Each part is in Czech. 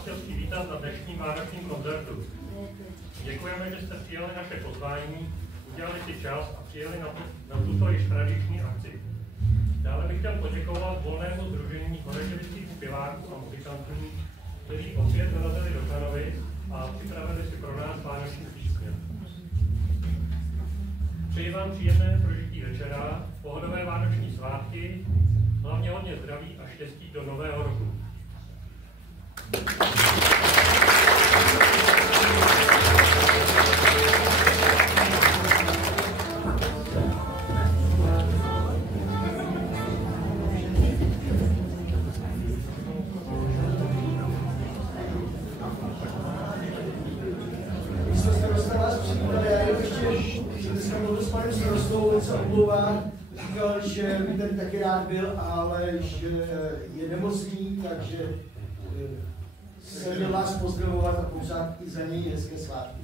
vás chtěl přivítat na dnešním vánočním koncertu. Děkujeme, že jste přijali naše pozvání, udělali si čas a přijeli na tuto již tradiční akci. Dále bych chtěl poděkovat Volnému sdružení Hořečevických zpěváků a muzikantů, kteří opět dorazili do Klanovy a připravili si pro nás vánoční písně. Přeji vám příjemné prožití večera, pohodové vánoční svátky, hlavně hodně zdraví a štěstí do nového roku. Říkal, že by tady taky rád byl, ale že je nemocný, takže jsem měl vás pozdravovat a popřát i za něj hezké svátky.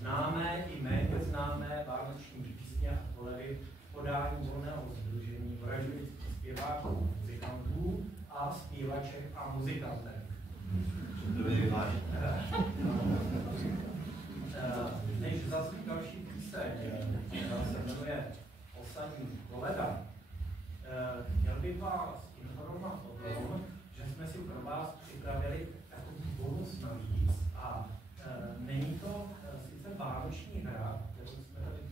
Známé i méně známé vánoční písně a koledy podání Volného sdružení hořečevických zpěváků, muzikantů a zpěvaček a muzikantek. Než zazní další píseň, která se jmenuje Osadní koleda, chtěl bych vás informovat o tom, že jsme si pro vás připravili takový bonus navíc a není to sice vánoční hra, kterou jsme tady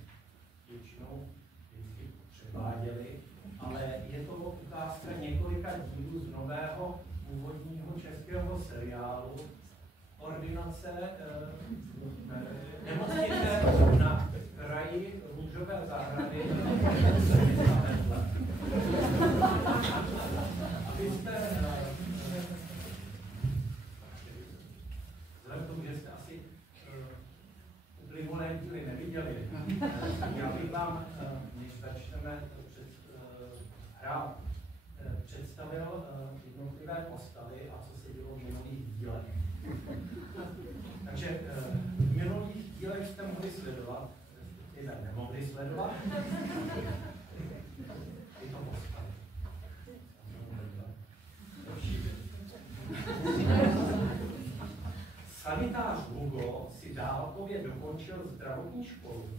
nemocnice na kraji růžové zahrady abyste vzhledem k tomu, že jste asi uplynulé díly neviděli, já bych vám, než začneme hrát, představil jednotlivé postavy a co se dělo v minulých dílech. Takže v minulých dílech jste mohli sledovat, respektive nemohli sledovat, tyto postavy. Sanitář Hugo si dálkově dokončil zdravotní školu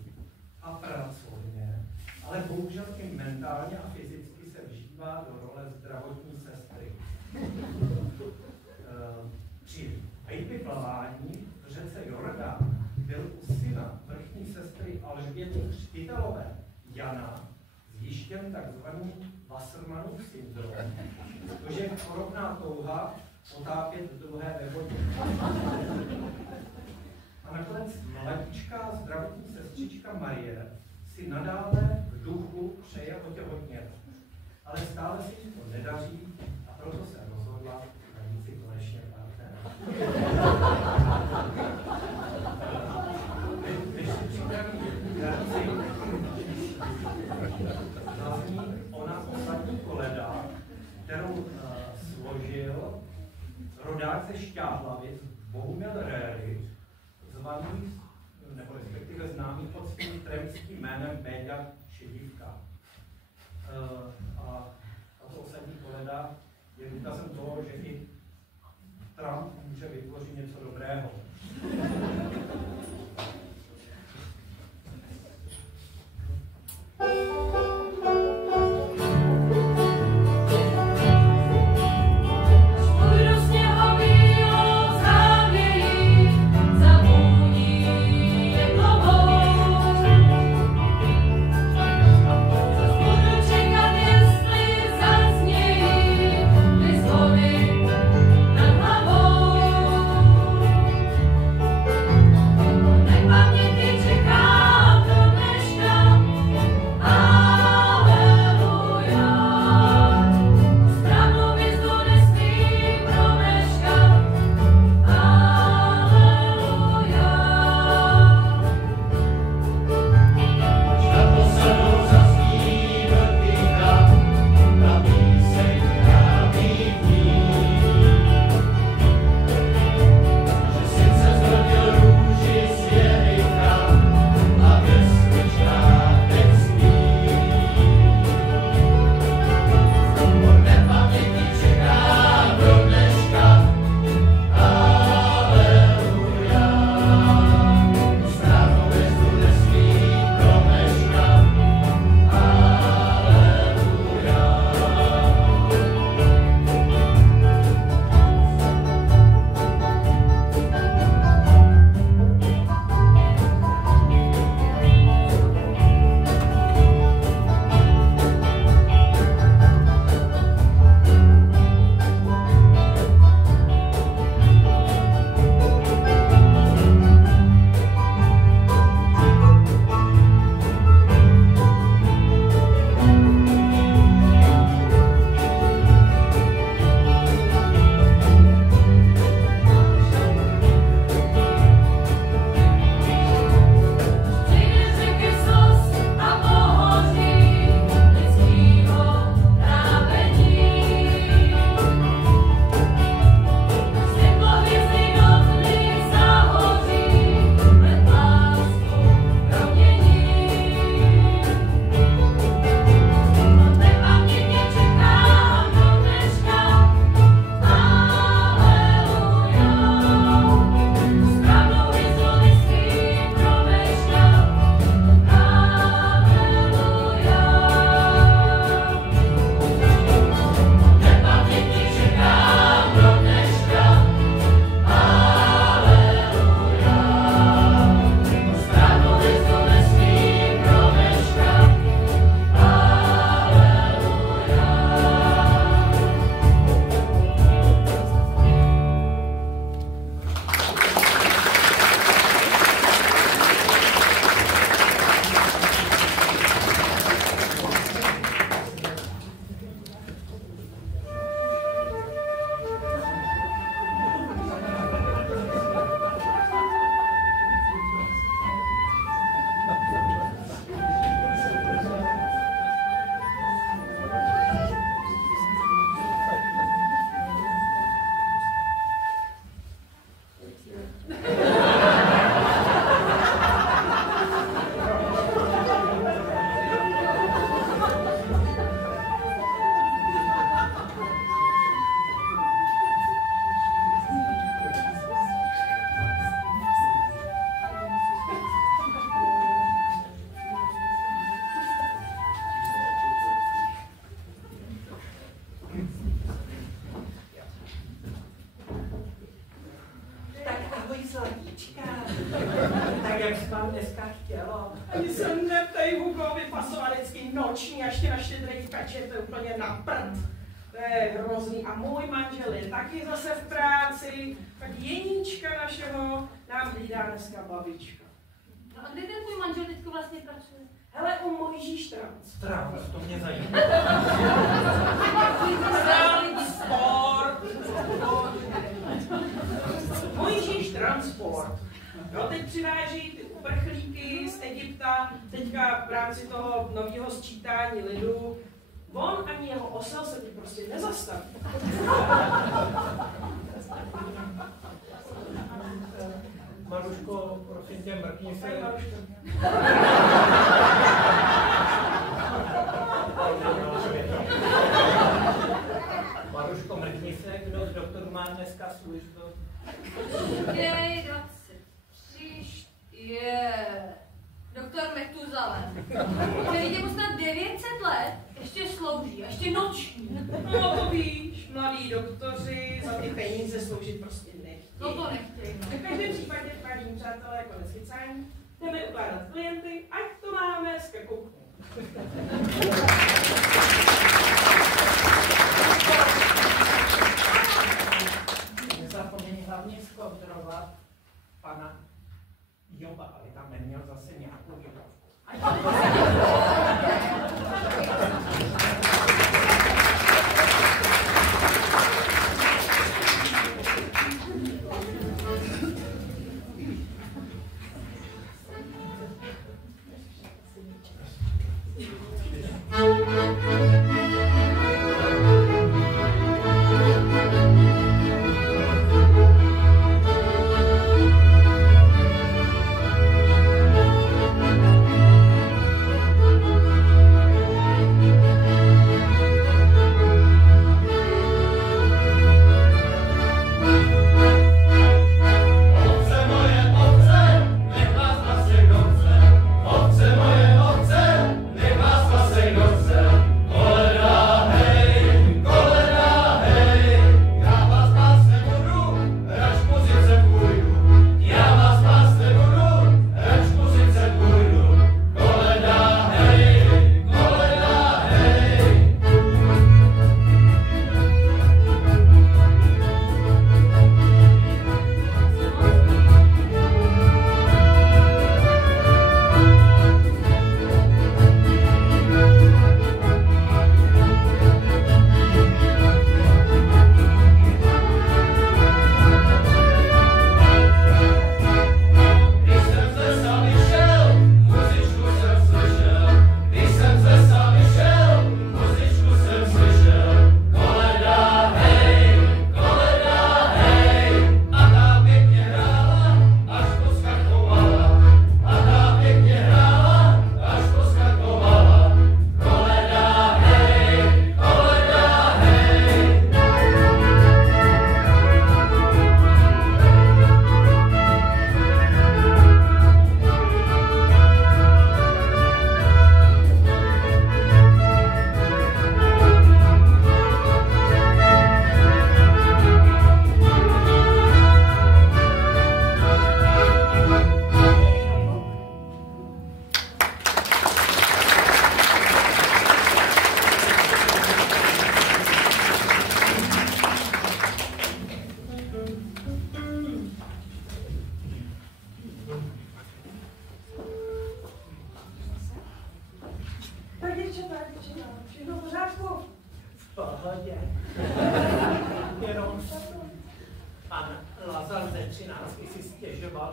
a pracovně, ale bohužel i mentálně a fyzicky se vžívá do role zdravotní sestry. Při vyplavání v řece Jordán byl u syna vrchní sestry Alžběty Křtitelové Jana zjištěn takzvaný Wassermannův syndrom, což je chorobná touha potápět druhé ve vodě. A nakonec mladíčká zdravotní sestřička Marie si nadále v duchu přeje otěhotnět, ale stále si to nedaří a proto se rozhodla najít si konečně partnera. Když si připraví herci, zazní ona poslední koleda, kterou složil rodák ze Šťáhlavic Bohumil Réry, zvaný, nebo respektive známý pod svým tremským jménem Béďa Šedivka. A tato osadní koleda je důkazem toho, že i Trump může vytvořit něco dobrého. Nad hlavou noční a ještě na Štědrý večer, to je úplně na prd. To je hrozný. A můj manžel je taky zase v práci, tak Jeníčka našeho nám hlídá dneska babička. No a kde ten tvůj manžel teďko vlastně pracuje? Hele, u Mojžíš Trans. Trans, to mě zajímá. Transport. Mojžíš Transport. Jo, teď přiváží ty uprchlíky z Egypta, teďka v rámci toho nového sčítání lidu. On ani jeho osel se teď prostě nezastaví. Maruško, prosím tě, mrkni se. Maruško, mrkni se, kdo z doktorů má dneska službu. Jej, 23, je. Doktor Metuzalem, který je mu snad 900 let, ještě slouží, a ještě noční. No to víš, mladí doktoři za ty peníze sloužit prostě nechtějí. No to nechtějí. V každém případě, vážení přátelé, konec vycání, jdeme ukládat klienty, ať to máme dneska kouknout. Nezapomeň hlavně zkontrolovat pana Joba, aby tam neměl zase nějakou jobavku.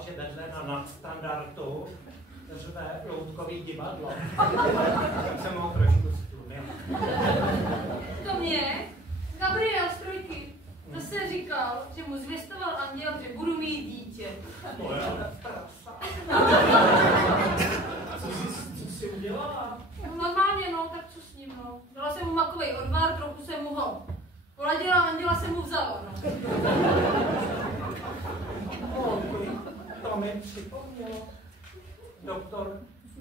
že vedle na nadstandardu řve loutkový divadlo. Tak jsem ho trošku stlumil. To mě Gabriel z Trojky zase říkal, že mu zvěstoval anděl, že budu mít dítě. To je prasa. Co jsi udělala? No, normálně, no, tak co s ním, no. Dala jsem mu makovej odvar, trochu jsem mu ho poladila a anděla jsem mu vzala, no. To mi připomnělo. Doktor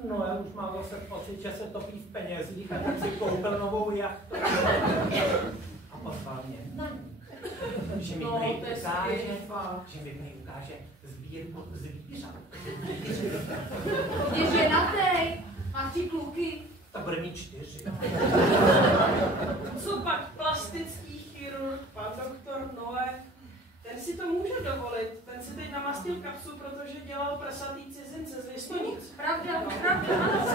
Noel už má zase pocit, že se topí v penězích a tak si koupil novou jachtu. A pozval mě na ní. Že mi ukáže sbírku zvířat. Je ženatej, má 3 kluky. Tak bude mít 4. Co pak plastický chirurg, pan doktor Noé, ten si to může dovolit. Ten si teď namastil kapsu, protože dělal prasatý cizince z Věstonic. Pravda, pravda, ano.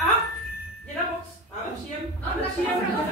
A děda box, máme příjem, máme příjem.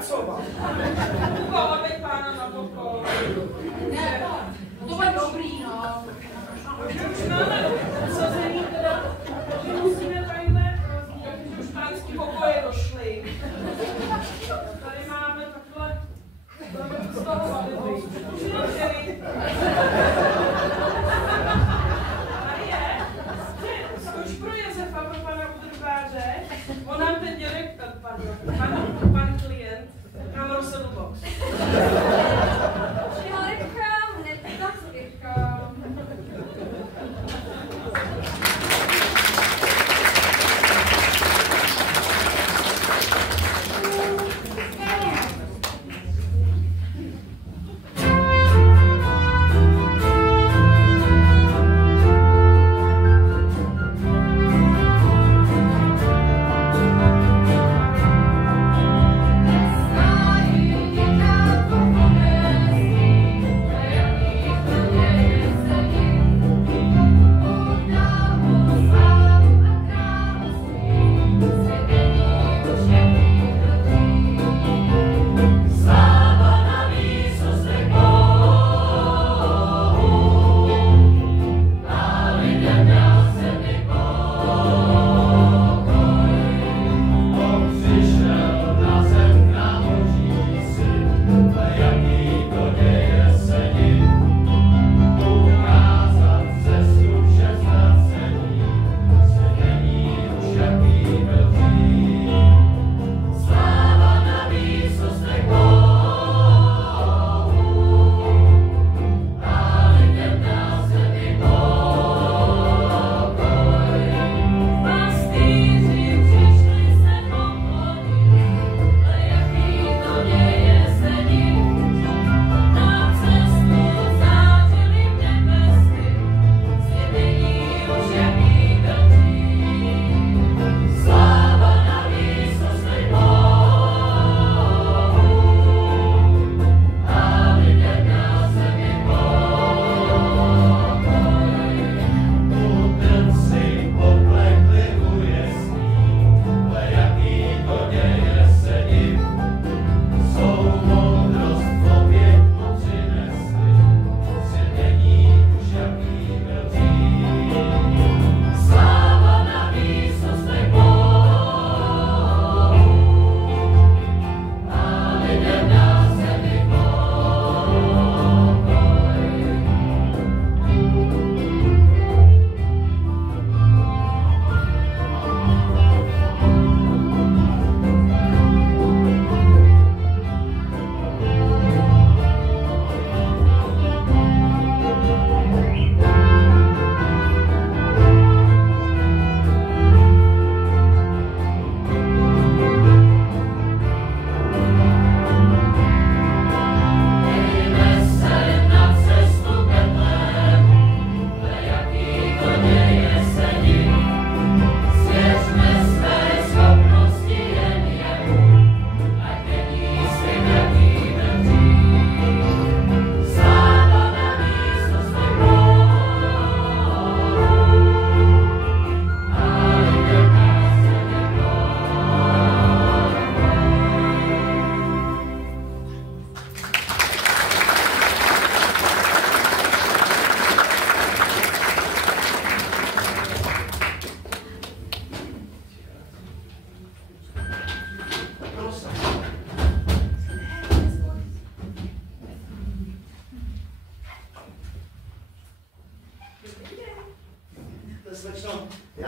pracovat. Úkola být pána na pokoj. Ne, to bude dobrý, no. Možná už máme obsazený teda, že musíme tadyhle, že už pánský pokoje došly. Tady máme takhle, z toho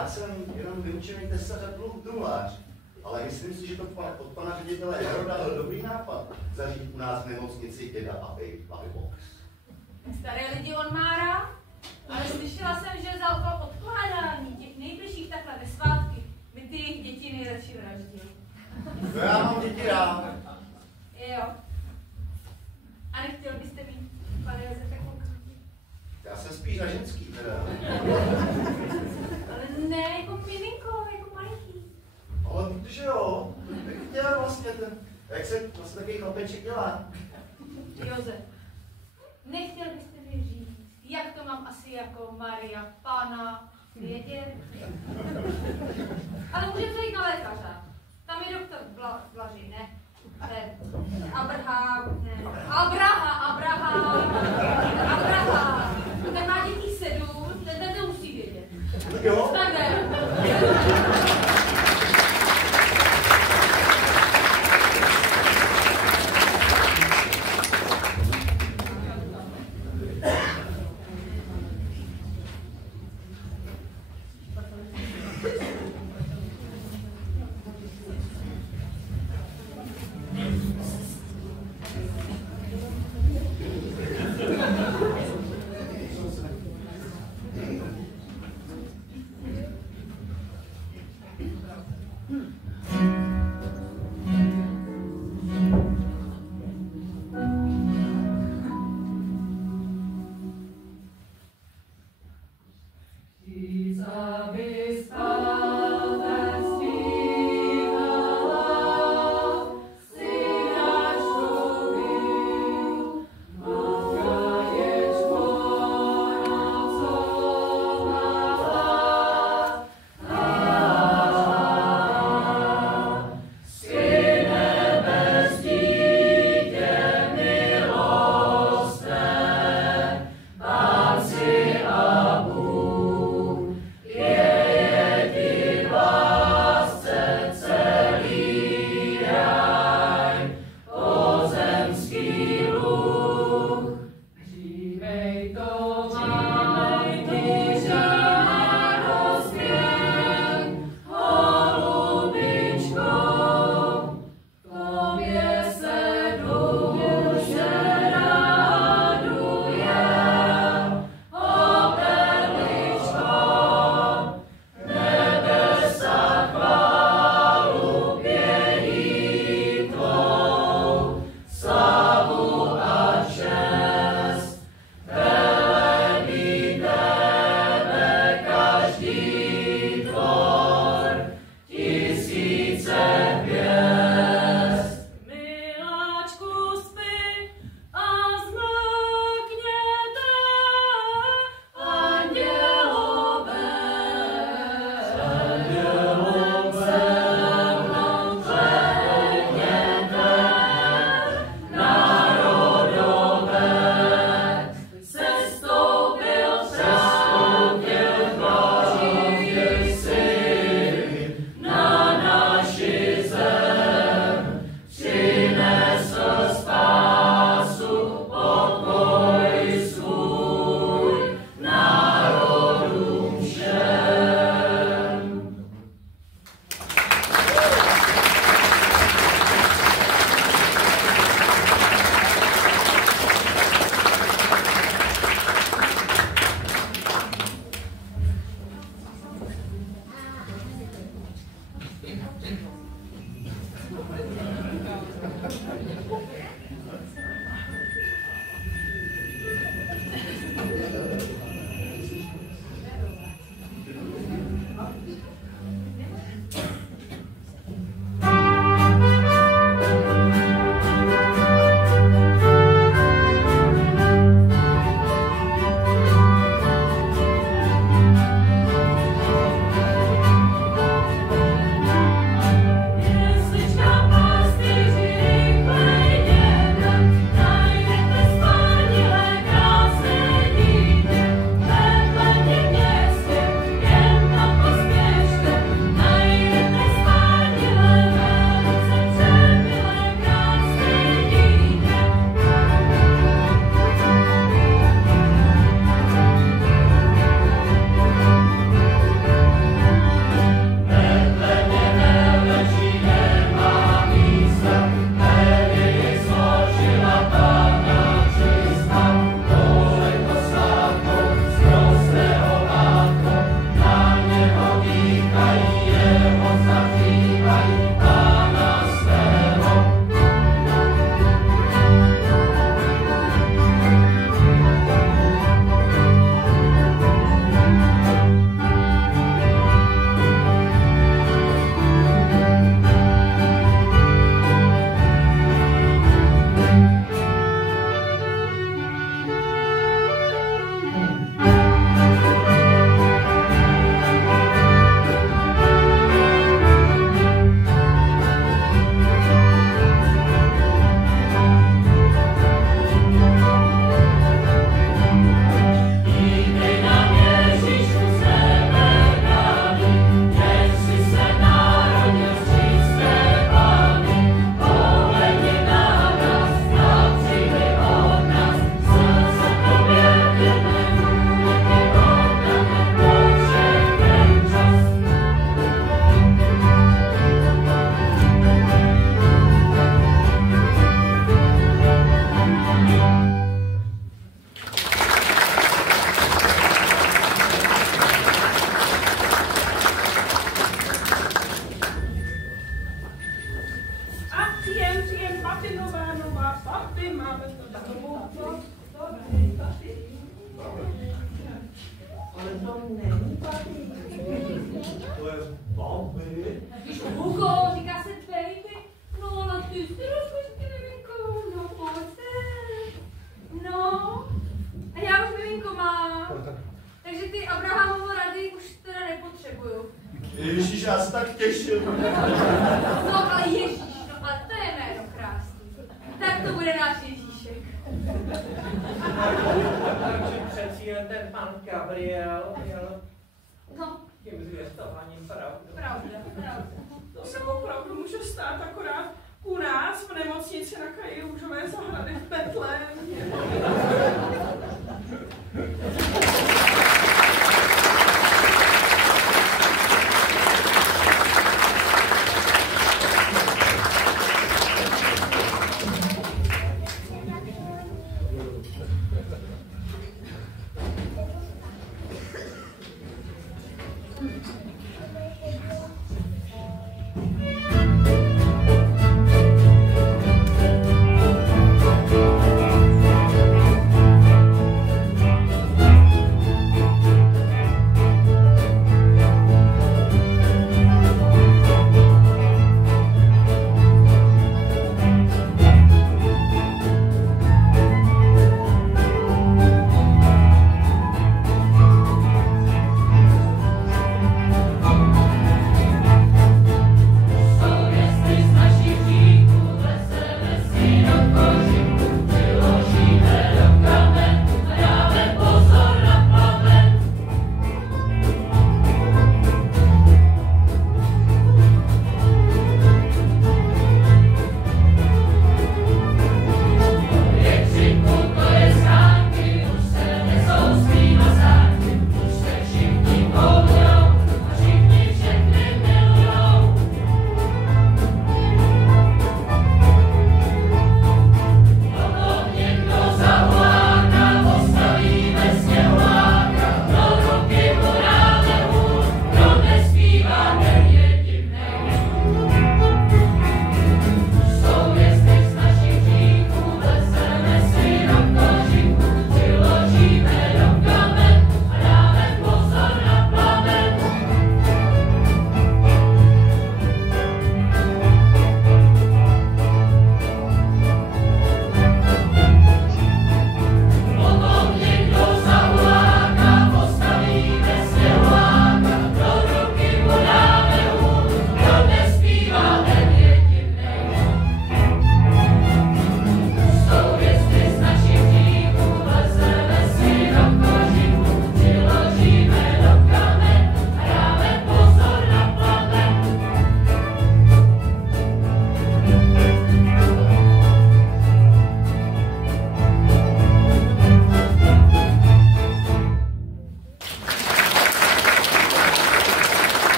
Já jsem jenom vyučený tesař a truhlář, ale myslím si, že to od pana ředitele Heroda byl dobrý nápad zažít u nás v nemocnici děda Babi box. Staré lidi on má rád, ale slyšela jsem, že za to odkládání těch nejbližších takhle ve svátky by ty jejich děti nejradši vraždil. To já mám děti rád. Jo. A nechtěl byste mít, pane Josefe, kluka? Já jsem spíš na ženský teda. Ale ne, jako miminko, jako majký. Ale protože jo, tak chtěla vlastně ten, jak se vlastně takový chlapeček dělá. Josef, nechtěl byste mi říct, jak to mám asi jako Maria Pana vědět? Ale můžeme se jít na lékaře. Tam je doktor Blažej, ne? Abraham. Ten má dětí 7, ten to musí vědět. Jo? Tak ne. Ježíš, já se tak těšil. No ale Ježíš, no ale to je jméno krásný. Tak to bude náš Ježíšek. Takže přeci jen ten pan Gabriel měl No, tím zvěstováním pravdu. pravda. To se opravdu může stát akorát u nás v nemocnici na kraji Růžové zahrady v Betlémě.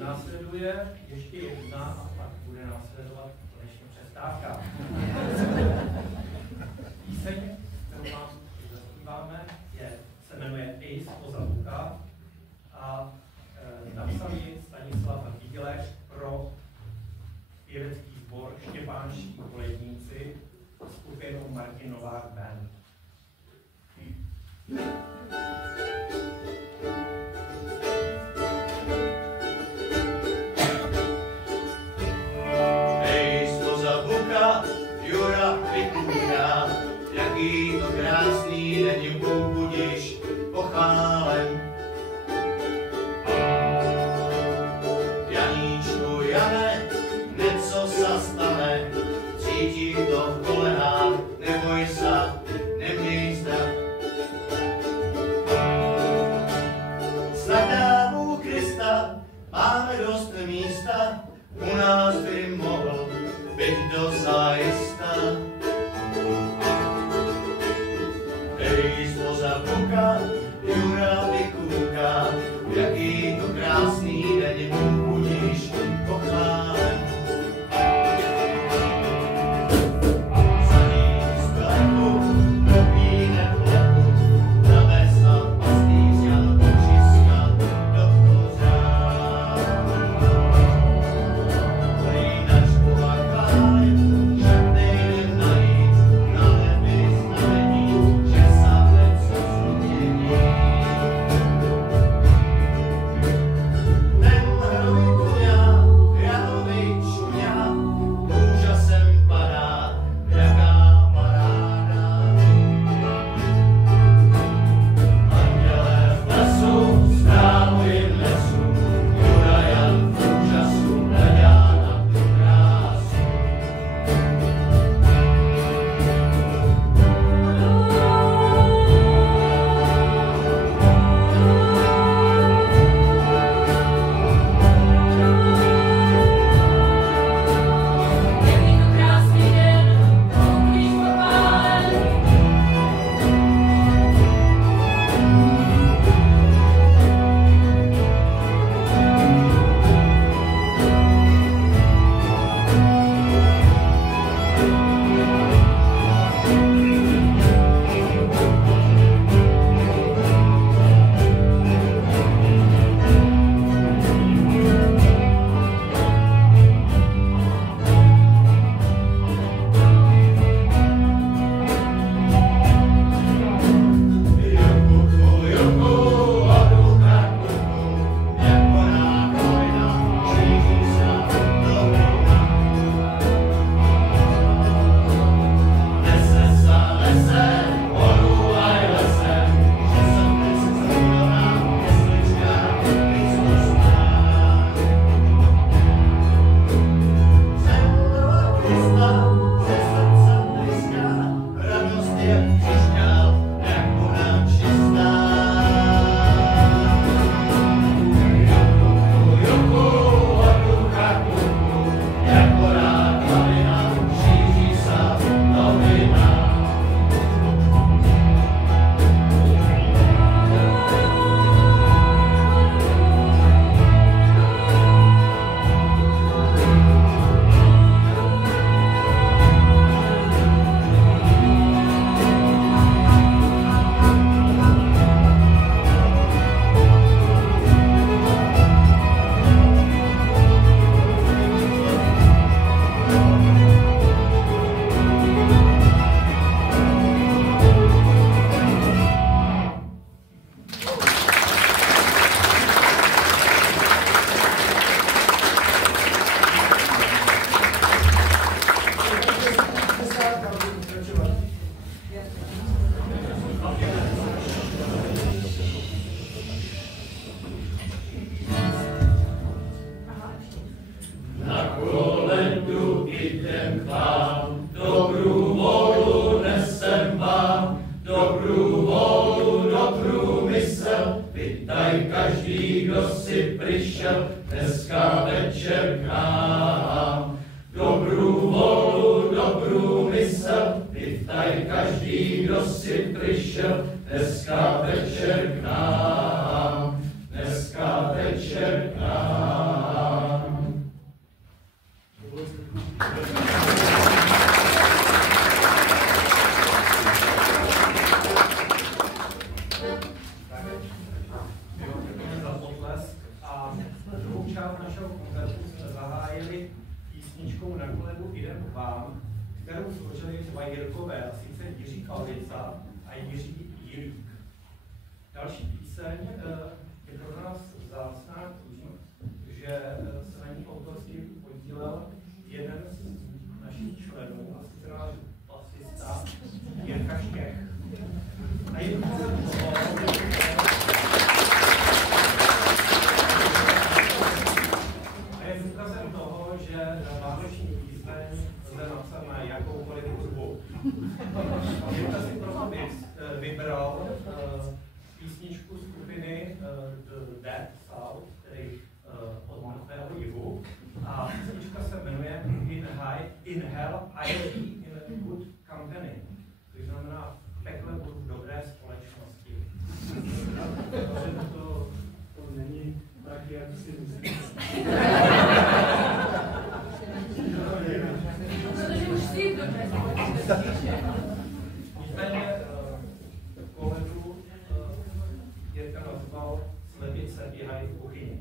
Následuje ještě jedna a pak bude následovat konečně přestávka. Píseň, kterou vám zaspíváme, se jmenuje Ace Poza Luka a napsal ji Stanislav Vílek pro pěvecký sbor Štěpánští koledníci skupinou Martin Novák Band. Jura vyklůdá, jaký to krásný, není budiš pochválen. Janíčku, Jane, něco se stane, cítím to v kolenách, neboj se, neměj strach. Snad dámu Krista máme dost místa, u nás by mohl být dozajista. Ej, spoza Buka, Jura tady každý, kdo si přišel dneska večer k nám, dneska večer k nám. Za potlesk a druhou část našeho koncertu jsme zahájili písničkou Na koledu idem k vám, kterou složili dva Jirkové, a sice Jiří Kalvica a Jiří Jirík. Další píseň je pro nás vzácná tím, že se na ní autorsky podílel jeden z našich členů, a sice náš basista Jirka Štěch. A je důkazem toho, že vánoční píseň lze napsat na jakoukoliv hudbu. Jirka si proto vybral písničku skupiny The Dead South, tedy od mrtvého jihu. A písnička se jmenuje In Hell I'll Be in Good Company, což znamená v pekle budu v dobré společnosti. To není tak, jak si myslíte. Protože už jsi v dobré společnosti. Nicméně koledu Jirka nazval Slepice běhají v kuchyni.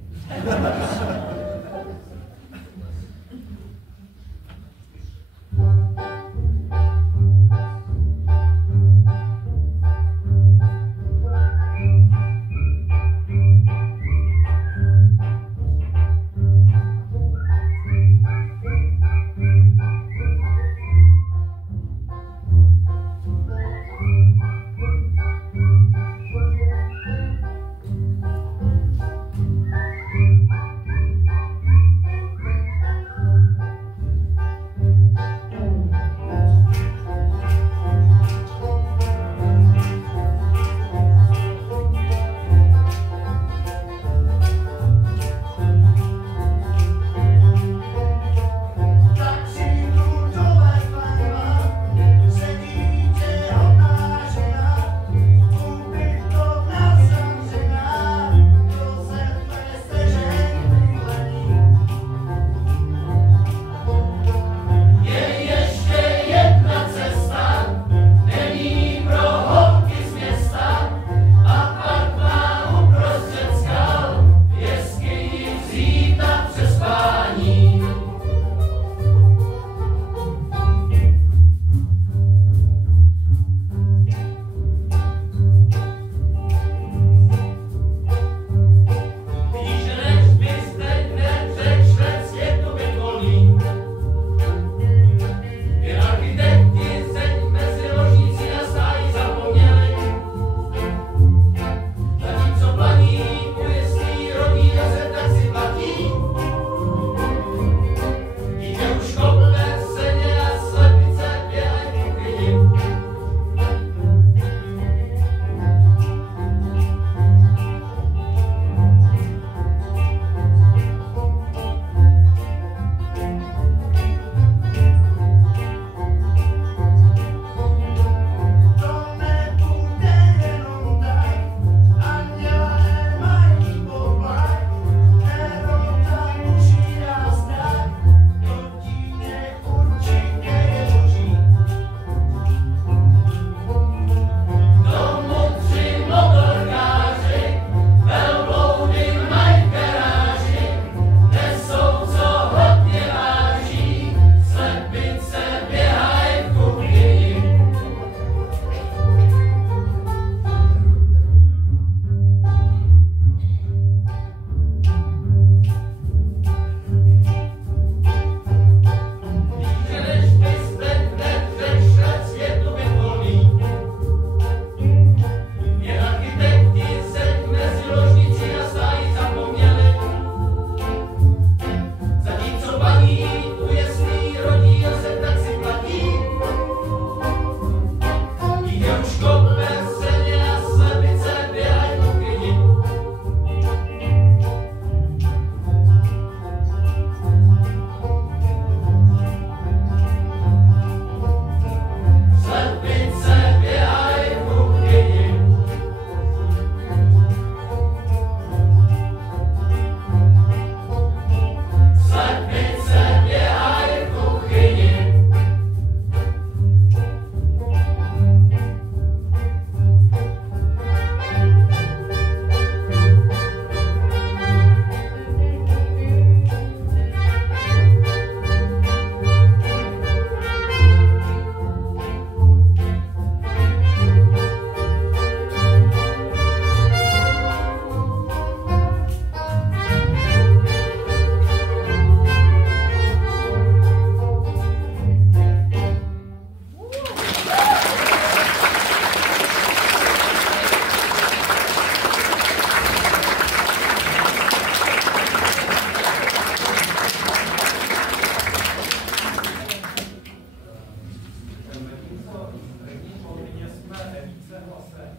klase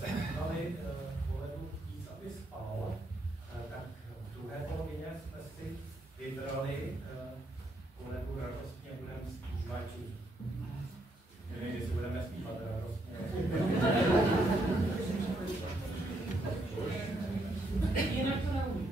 se dívali koledu Víc, aby spal, tak v druhé polovině jsme si vybrali koledu Radostně budeme zpívat. Nevím, jestli budeme zpívat radostně. Jinak to neumím.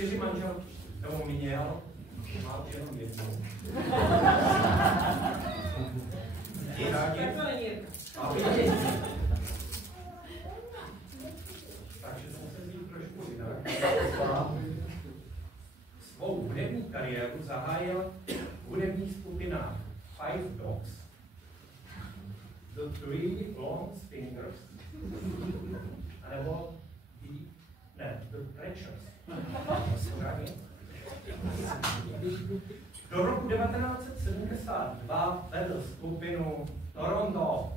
4 manželky, nebo měl, má jenom jednu. Tak to není jedna. Takže jsem se z ní trošku jinak. Svou hudební kariéru zahájil v hudebních skupinách Five Dogs, The Three Long Fingers, anebo The Treasures. Do roku 1972 vedl skupinu Toronto.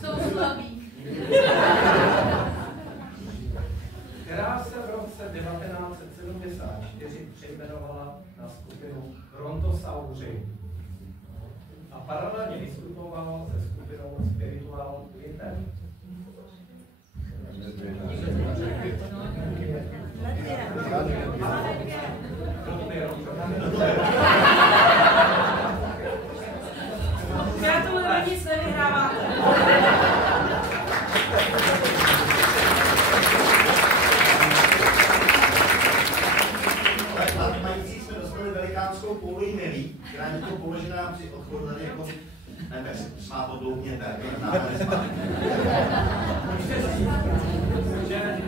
Jsou slabí. Která se v roce 1974 přejmenovala na skupinu Brontosauři a paralelně vystupovala se skupinou Spiritual Winter. Gratuluju, nic nevyhráváte. Mající jsme dostali velikánskou kouli Nelly, která je to položená při odchodu tady jako, nevím, jak se má to dlouhněte, jako náhle zpátky. Že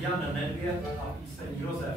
Jan Nedvěd a píseň Josef.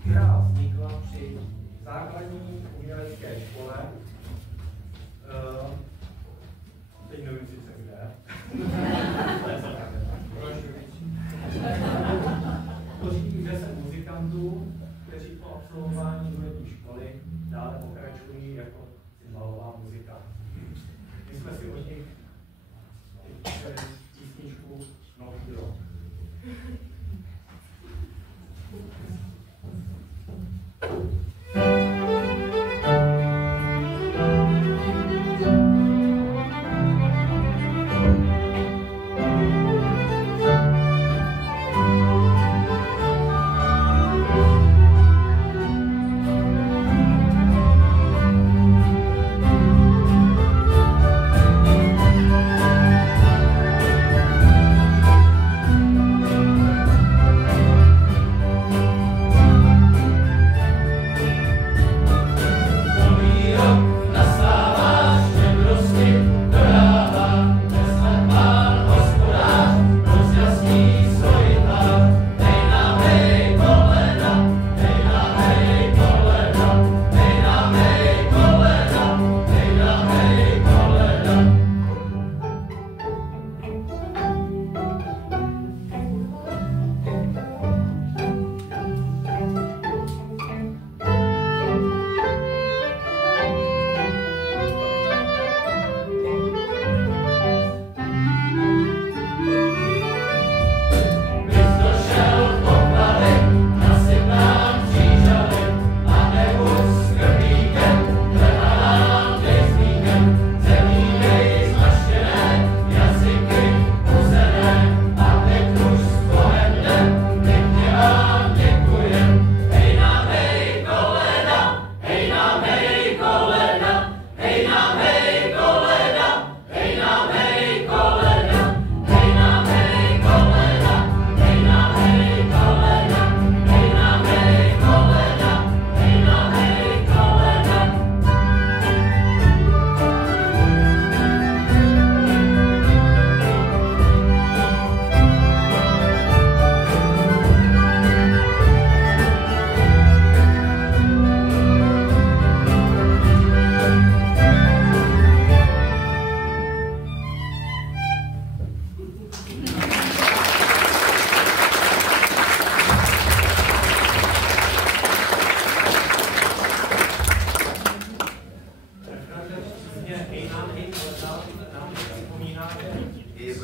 která vznikla při základní umělecké škole. Teď nevím sice kde. Tvoří 10 muzikantů, kteří po absolvování hudební školy dále pokračují jako cymbalová muzika. My jsme si od nich písničku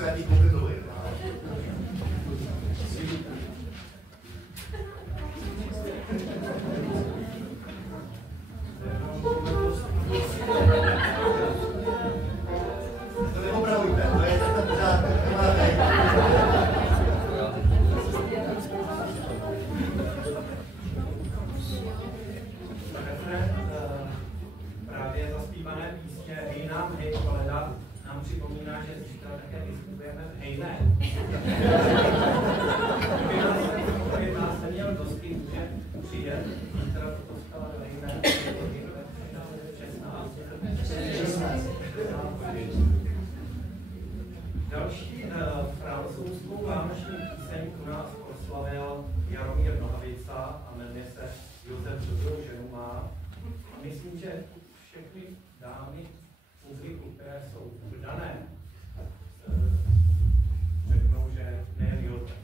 jsou jaký kompletové. To neopravujte, to je takhle pořád, to má tady. Právě zaspívané písně Hej nám, hej koleda nám připomíná, že zítra také diskutujeme v Hej ne. Kdyby nás neměl dosti, může přijet, zítra to stala do Hej ne, 16. Další francouzskou vánoční píseň u nás proslavil Jaromír Nohavica a jmenuje se Josef dobrou ženu má. A myslím, že všechny dámy v publiku, které jsou vdané, řeknou, že ne Josef.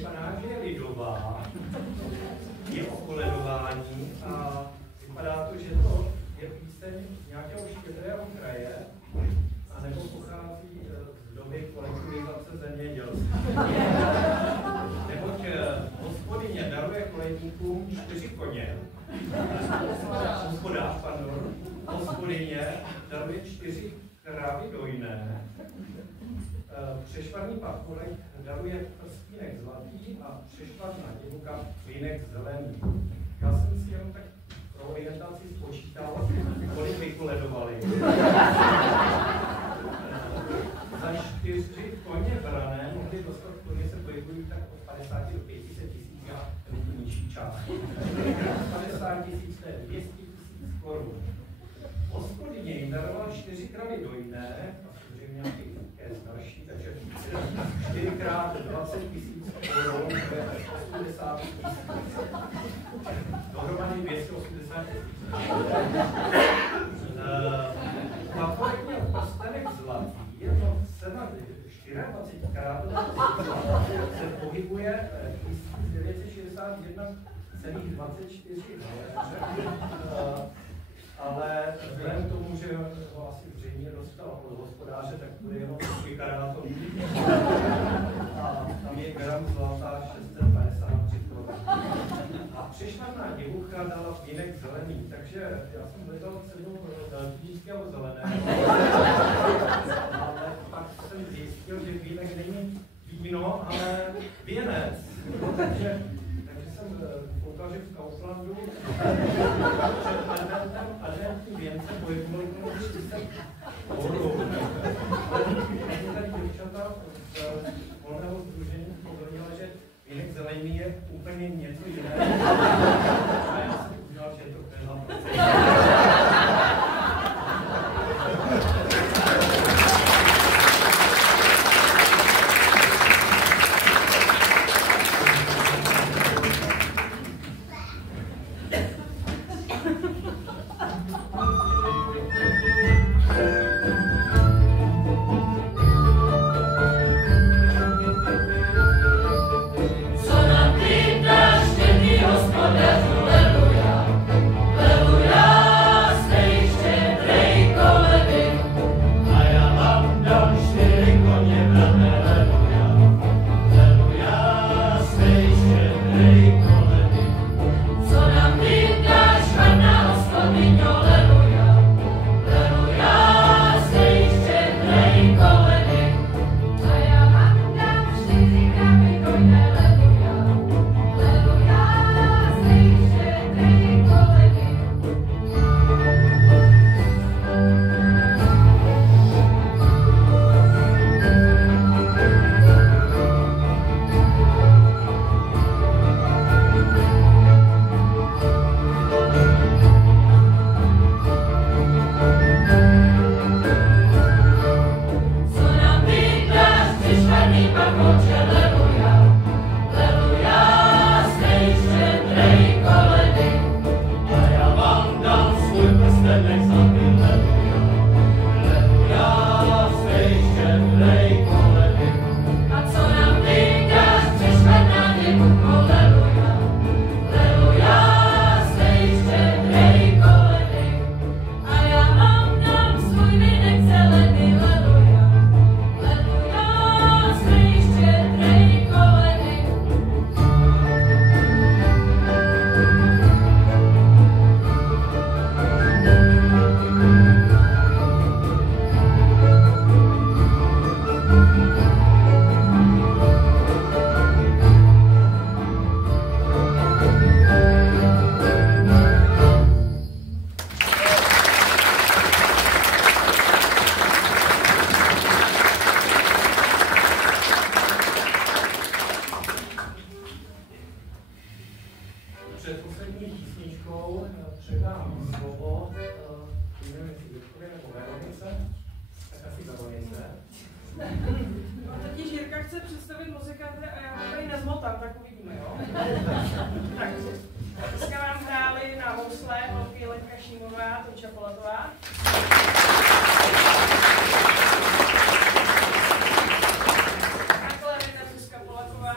vypadá, že je lidová, je o koledování a vypadá to, že to je píseň nějakého štědrého kraje, anebo pochází z doby kolektivizace zemědělství. Neboť hospodyně daruje koledníkům 4 koně, hospodyně daruje 4 krávy dojné, přešvarný Pachulek daruje prstínek zlatý a přešvarná divuka klínek zelený. Já jsem si jenom tak pro orientaci spočítal, kolik vykoledovali. Za 4 koně brané mohli dostat, koně se pohybují tak od 50 do 500 tisíc a nižší část. 50 tisíc, to je 200 tisíc korun. Hospodyně jim daroval 4 kravy dojné, a samozřejmě nějaký starší, takže 4x 20 tisíc korun, to je 80 tisíc. Dohromady 280 tisíc. Pachulek měl prstenek zlatý, no 24krát se pohybuje 1961,24, ale vzhledem k tomu, že ho asi zřejmě dostal od hospodáře, tak bude jenom 3 karátom. A tam je gram zlatá 653 korun. A přešvarná divucha dala vínek zelený, takže já jsem hledal cenu dalšího zeleného. Ale pak jsem zjistil, že vínek není víno, ale věnec. Takže jsem koukal, že v Kauflandu před adventní věnce pohybovali kolem 300 korun. Tady děvčata z volného sdružení upozornila, že vínek zelený je úplně něco jiného. A já jsem udělal, že je to kvělá. Na klarinetě Zuzka Polaková.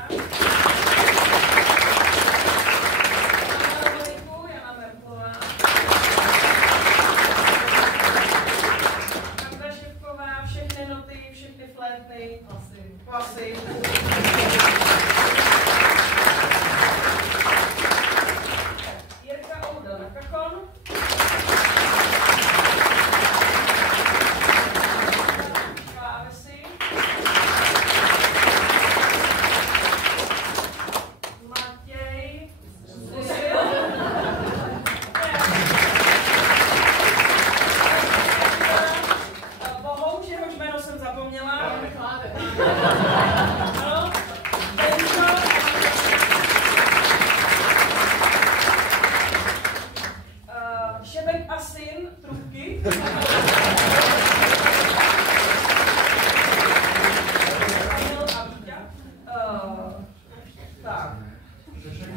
Tak.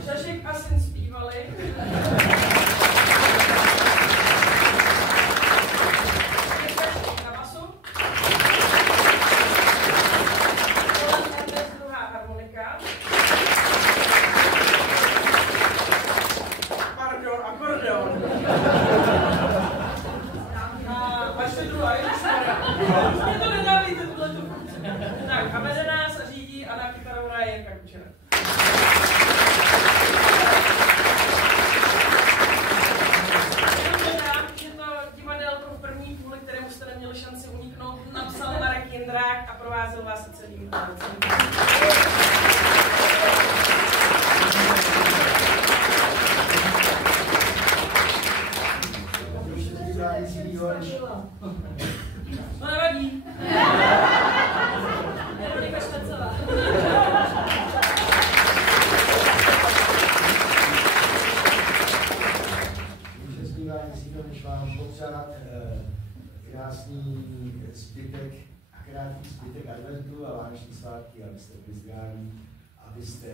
Žažek a syn zpívali. Na basu. Druhá harmonika. Pardon, akordeon. A vaše druhá, mě to nedávíte, tuhletu. Tak, a vede nás a řídí a na kytaru hraje Jirka Kučera. Že to divadelko v první půli, kterému jste neměli šanci uniknout, napsal Marek Jindrák a provázel vás celým tancem. No nevadí. Veronika Špecová. Může zpívání si to, než vám popřát krásný zbytek a krátký zbytek adventu a vánoční svátky, abyste byli zdraví, abyste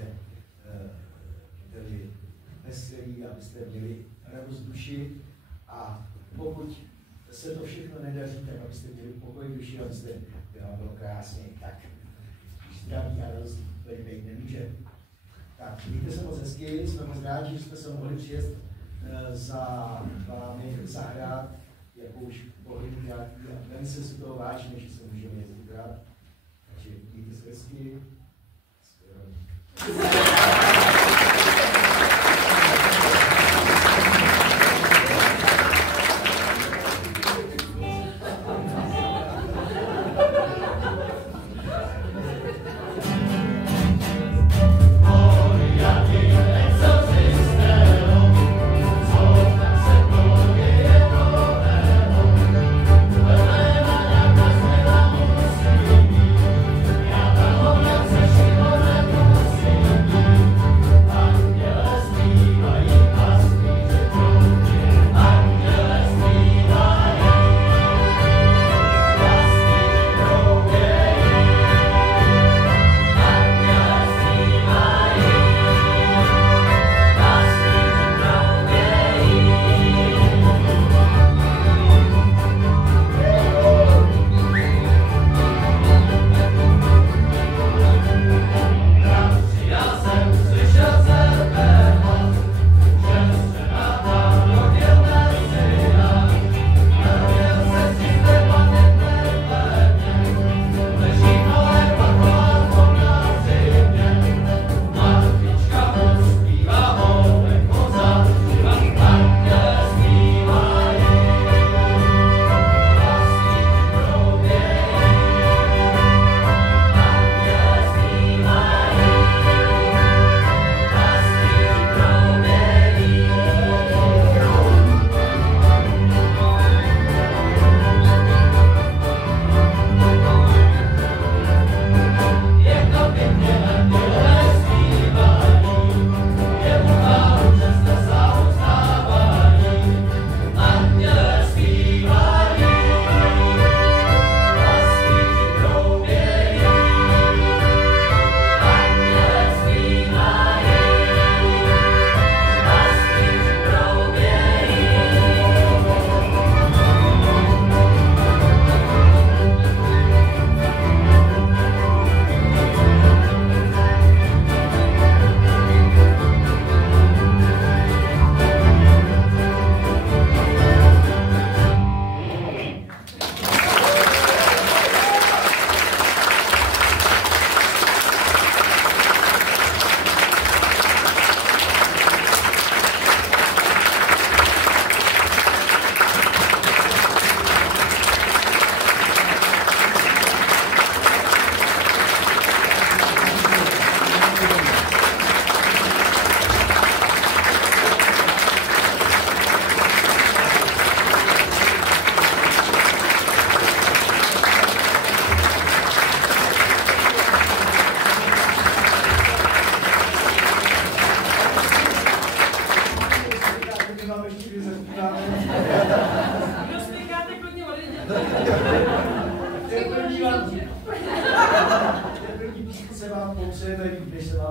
byli veselí, abyste měli radost duši a pokud se to všechno nedaří, tak abyste měli pokoj duši, abyste bylo krásně, tak zdraví a radost být nemůže. Tak, mějte se moc hezky, jsme moc rádi, že jsme se mohli přijet za vámi zahrát jakouž pohodlný krátký a velmi se toho vážíme, že se můžeme jezdit hrát. Takže mějte se hezky. Thank you.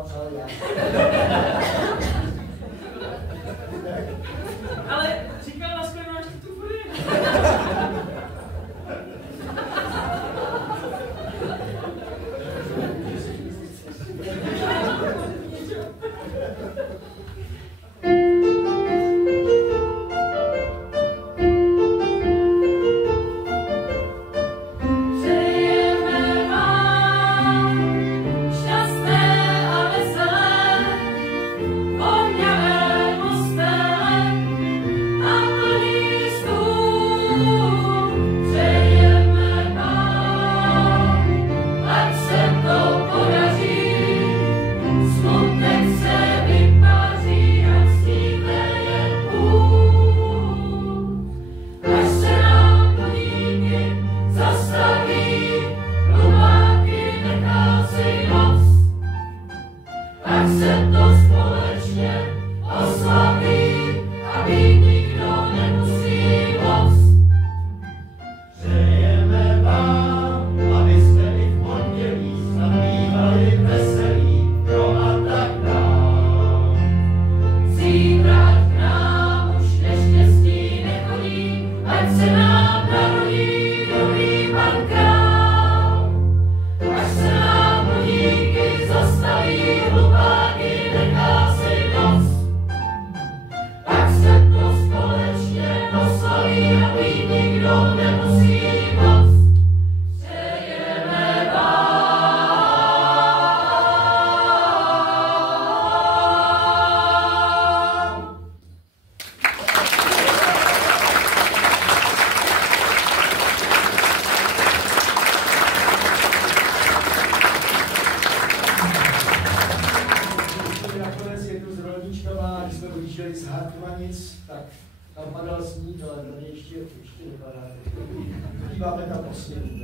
psal já. Ale říkal na shledanou, až tu bude. Díváme tam poslední.